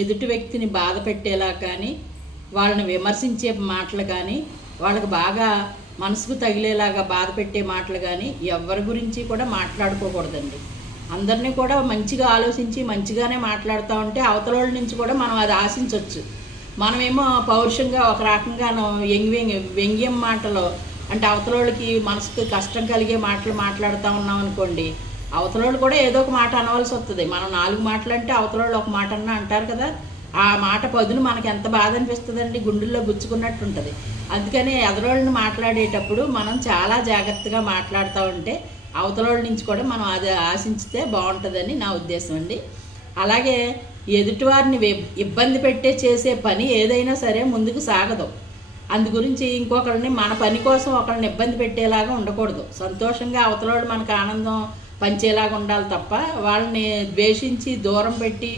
ఎదుటి వ్యక్తిని బాధ పెట్టేలా కానీ, వాళ్ళని విమర్శించే మాటలు కానీ, వాళ్ళకి బాగా మనసుకు తగిలేలాగా బాధ పెట్టే మాటలు కానీ ఎవరి గురించి కూడా మాట్లాడుకోకూడదండి. అందరినీ కూడా మంచిగా ఆలోచించి మంచిగానే మాట్లాడుతూ ఉంటే అవతలోళ్ళ నుంచి కూడా మనం అది ఆశించవచ్చు. మనమేమో పౌరుషంగా ఒక రకంగాను వ్యంగ్యం మాటలు అంటే అవతలోళ్ళకి మనసుకు కష్టం కలిగే మాటలు మాట్లాడుతూ ఉన్నాం అనుకోండి, అవతలోళ్ళు కూడా ఏదో ఒక మాట అనవలసి వస్తుంది. మనం 4 మాటలు అంటే అవతలోళ్ళు ఒక మాట అన్నా అంటారు కదా. ఆ మాట పదును మనకి ఎంత బాధ అనిపిస్తుందండి, గుండెల్లో గుచ్చుకున్నట్టు ఉంటుంది. అందుకని ఎదరోళ్ళని మాట్లాడేటప్పుడు మనం చాలా జాగ్రత్తగా మాట్లాడుతూ ఉంటే అవతలోళ్ళ నుంచి కూడా మనం అది ఆశించితే బాగుంటుందని నా ఉద్దేశం అండి. అలాగే ఎదుటివారిని ఇబ్బంది పెట్టే చేసే పని ఏదైనా సరే ముందుకు సాగదు. అందు గురించి ఇంకొకరిని మన పని కోసం ఒకరిని ఇబ్బంది పెట్టేలాగా ఉండకూడదు. సంతోషంగా అవతలోళ్ళు మనకు ఆనందం పంచేలాగా ఉండాలి తప్ప వాళ్ళని ద్వేషించి దూరం పెట్టి